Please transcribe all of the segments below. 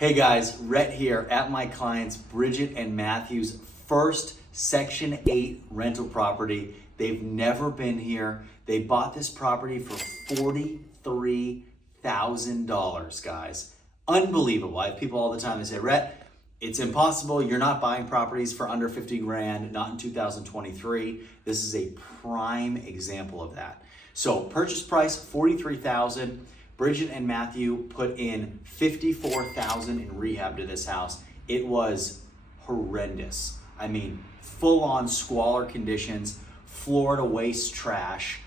Hey guys, Rhett here at my clients Bridget and Matthew's first Section 8 rental property. They've never been here. They bought this property for $43,000, guys. Unbelievable. I have people all the time that say, Rhett, it's impossible. You're not buying properties for under 50 grand, not in 2023. This is a prime example of that. So purchase price, $43,000. Bridget and Matthew put in $54,000 in rehab to this house. It was horrendous. I mean, full-on squalor conditions, Florida waste trash,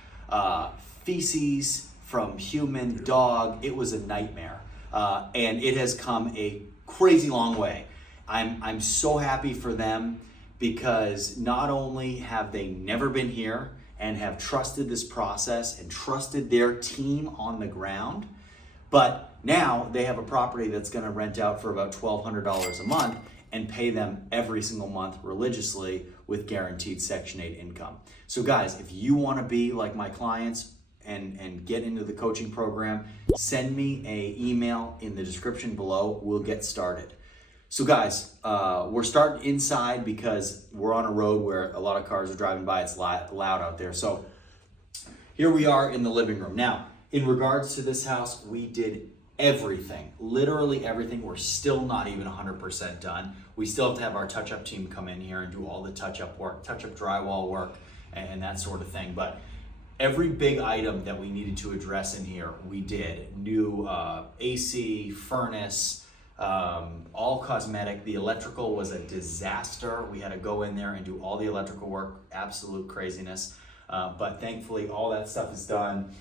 feces from human, dog. It was a nightmare. And it has come a crazy long way. I'm so happy for them because not only have they never been here and have trusted this process and trusted their team on the ground, but now they have a property that's going to rent out for about $1,200 a month and pay them every single month religiously with guaranteed Section 8 income. So guys, if you want to be like my clients and get into the coaching program, send me an email in the description below. We'll get started. So guys, we're starting inside because we're on a road where a lot of cars are driving by. It's loud out there. So here we are in the living room. Now, in regards to this house, we did everything, literally everything. We're still not even 100% done. We still have to have our touch-up team come in here and do all the touch-up work, touch-up drywall work, and that sort of thing. But every big item that we needed to address in here, we did. New AC, furnace, all cosmetic. The electrical was a disaster. We had to go in there and do all the electrical work, absolute craziness. But thankfully all that stuff is done.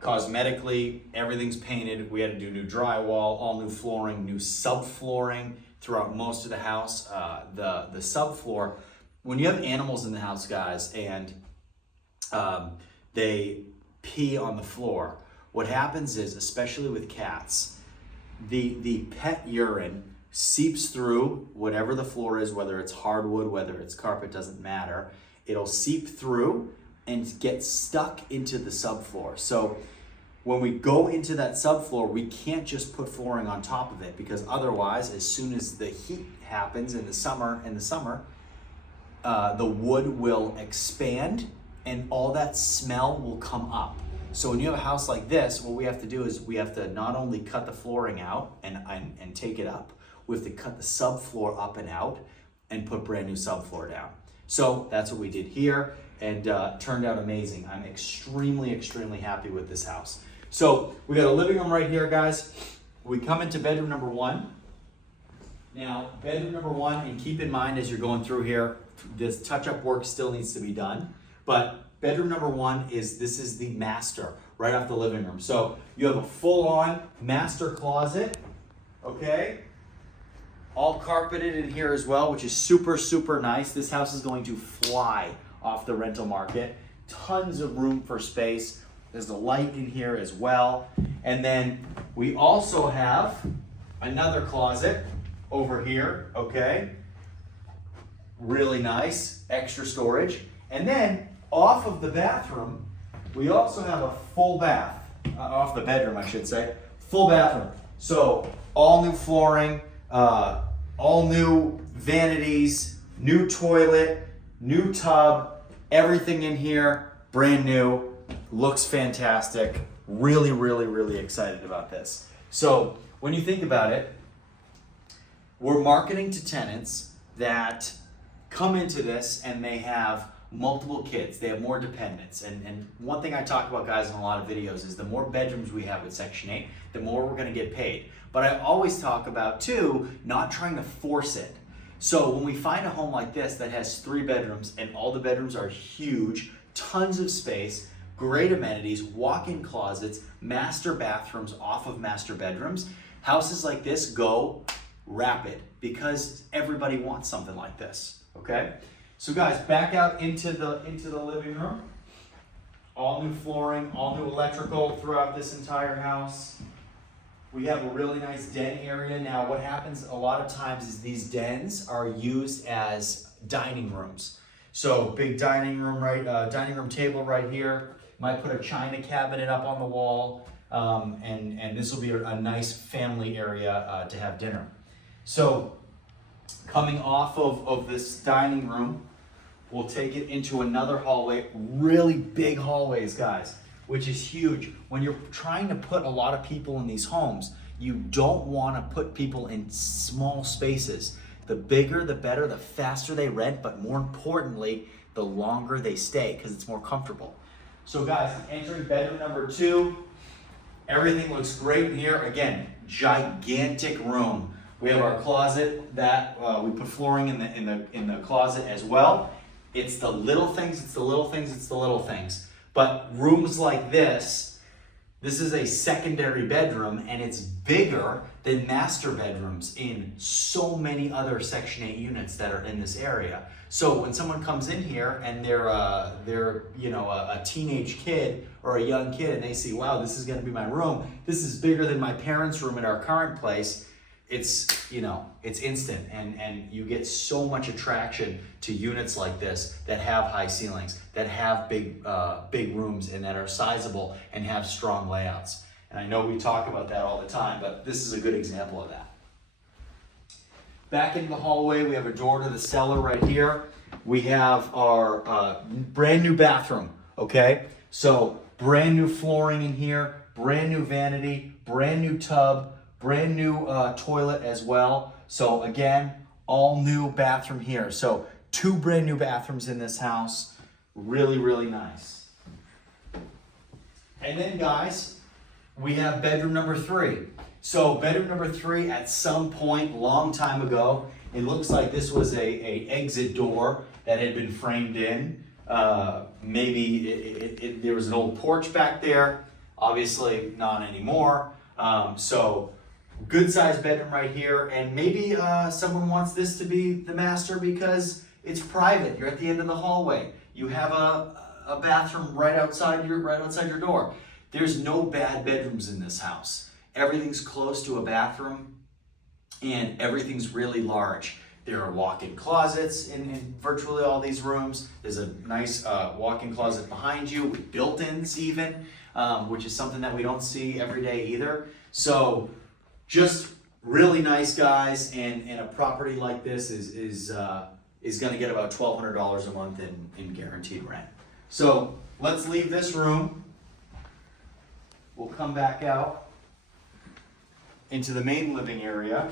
Cosmetically, everything's painted. We had to do new drywall, all new flooring, new subflooring throughout most of the house. The subfloor, when you have animals in the house, guys, and they pee on the floor, what happens is, especially with cats, the pet urine seeps through whatever the floor is, whether it's hardwood, whether it's carpet, doesn't matter. It'll seep through and get stuck into the subfloor. So when we go into that subfloor, we can't just put flooring on top of it because otherwise, as soon as the heat happens in the summer, the wood will expand and all that smell will come up. So when you have a house like this, what we have to do is we have to not only cut the flooring out and take it up, we have to cut the subfloor up and out and put brand new subfloor down. So that's what we did here, and turned out amazing. I'm extremely, extremely happy with this house. So we got a living room right here, guys. We come into bedroom number one. Now, bedroom number one, and keep in mind as you're going through here, this touch-up work still needs to be done, but bedroom number one this is the master right off the living room. So you have a full-on master closet, okay? All carpeted in here as well, which is super, super nice. This house is going to fly off the rental market. Tons of room for space. There's a light in here as well. And then we also have another closet over here, okay? Really nice, extra storage. And then off of the bathroom, we also have a full bath. Off the bedroom, I should say. Full bathroom. So all new flooring, all new vanities, new toilet, new tub, everything in here, brand new, looks fantastic. Really, really, really excited about this. So when you think about it, we're marketing to tenants that come into this and they have multiple kids, they have more dependents. And one thing I talk about, guys, in a lot of videos is the more bedrooms we have with Section 8, the more we're gonna get paid. But I always talk about, too, not trying to force it. So when we find a home like this that has 3 bedrooms and all the bedrooms are huge, tons of space, great amenities, walk-in closets, master bathrooms off of master bedrooms, houses like this go rapid because everybody wants something like this, okay? So guys, back out into the living room. All new flooring, all new electrical throughout this entire house. We have a really nice den area. Now what happens a lot of times is these dens are used as dining rooms. So big dining room table right here. Might put a china cabinet up on the wall. and this will be a nice family area to have dinner. So coming off of this dining room, we'll take it into another hallway, really big hallways, guys, which is huge. When you're trying to put a lot of people in these homes, you don't want to put people in small spaces. The bigger, the better, the faster they rent, but more importantly, the longer they stay because it's more comfortable. So guys, entering bedroom number 2, everything looks great here. Again, gigantic room. We have our closet that we put flooring in the closet as well. It's the little things, it's the little things, it's the little things. But rooms like this is a secondary bedroom, and it's bigger than master bedrooms in so many other Section 8 units that are in this area. So when someone comes in here and they're a teenage kid or a young kid, and they see, wow, this is going to be my room. This is bigger than my parents' room at our current place. It's instant, and you get so much attraction to units like this that have high ceilings, that have big rooms, and that are sizable and have strong layouts. And I know we talk about that all the time, but this is a good example of that. Back into the hallway, we have a door to the cellar right here. We have our brand new bathroom, okay? So brand new flooring in here, brand new vanity, brand new tub, brand new toilet as well. So again, all new bathroom here. So 2 brand new bathrooms in this house. Really, really nice. And then guys, we have bedroom number 3. So bedroom number 3, at some point, long time ago, it looks like this was a exit door that had been framed in. Maybe there was an old porch back there. Obviously not anymore. So good sized bedroom right here, and maybe someone wants this to be the master because it's private. You're at the end of the hallway. You have a bathroom right outside your door. There's no bad bedrooms in this house. Everything's close to a bathroom, and everything's really large. There are walk-in closets in virtually all these rooms. There's a nice walk-in closet behind you with built-ins even, which is something that we don't see every day either. So just really nice, guys, and a property like this is going to get about $1,200 a month in guaranteed rent. So let's leave this room. We'll come back out into the main living area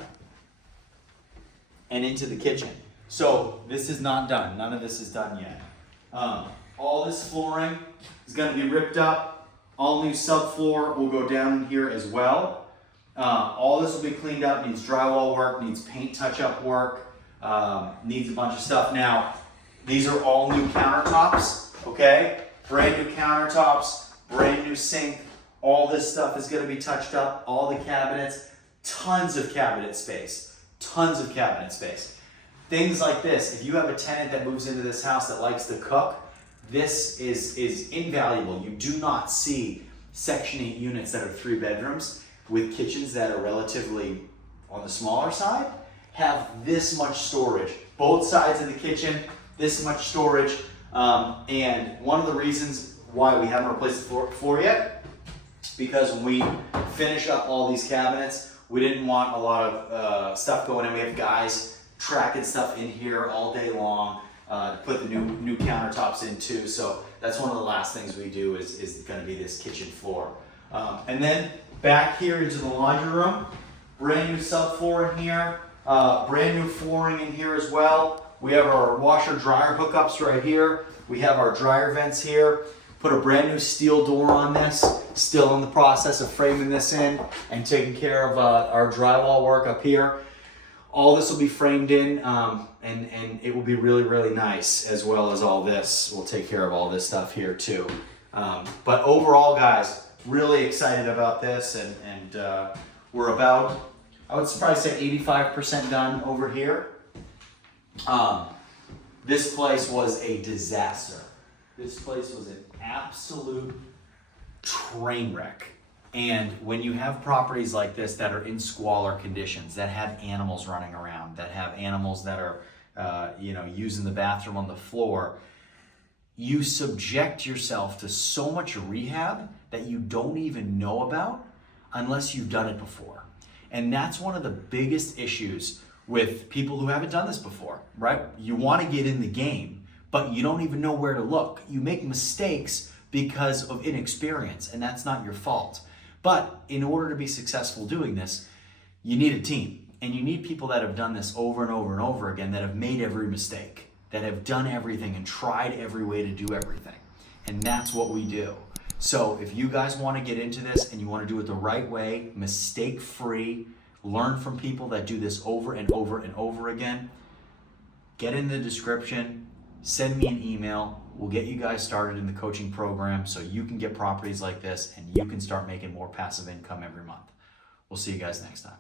and into the kitchen. So this is not done. None of this is done yet. All this flooring is going to be ripped up. All new subfloor will go down in here as well. All this will be cleaned up, needs drywall work, needs paint touch-up work, needs a bunch of stuff. Now, these are all new countertops, okay? Brand new countertops, brand new sink. All this stuff is gonna be touched up, all the cabinets, tons of cabinet space, tons of cabinet space. Things like this, if you have a tenant that moves into this house that likes to cook, this is invaluable. You do not see Section 8 units that are 3 bedrooms with kitchens that are relatively on the smaller side, have this much storage. Both sides of the kitchen, this much storage. And one of the reasons why we haven't replaced the floor yet, because when we finish up all these cabinets, we didn't want a lot of stuff going in. We have guys tracking stuff in here all day long to put the new countertops in too. So that's one of the last things we do is gonna be this kitchen floor. And then back here into the laundry room, brand new subfloor in here, brand new flooring in here as well. We have our washer dryer hookups right here. We have our dryer vents here. Put a brand new steel door on this. Still in the process of framing this in and taking care of our drywall work up here. All this will be framed in and it will be really, really nice, as well as all this. We'll take care of all this stuff here too. But overall, guys, really excited about this, and we're about, I would probably say 85% done over here. This place was a disaster. This place was an absolute train wreck. And when you have properties like this that are in squalor conditions, that have animals running around, that have animals that are using the bathroom on the floor, you subject yourself to so much rehab that you don't even know about unless you've done it before. And that's one of the biggest issues with people who haven't done this before, right? You want to get in the game, but you don't even know where to look. You make mistakes because of inexperience, and that's not your fault. But in order to be successful doing this, you need a team, and you need people that have done this over and over and over again, that have made every mistake, that have done everything and tried every way to do everything. And that's what we do. So if you guys want to get into this and you want to do it the right way, mistake-free, learn from people that do this over and over and over again, get in the description, send me an email. We'll get you guys started in the coaching program so you can get properties like this and you can start making more passive income every month. We'll see you guys next time.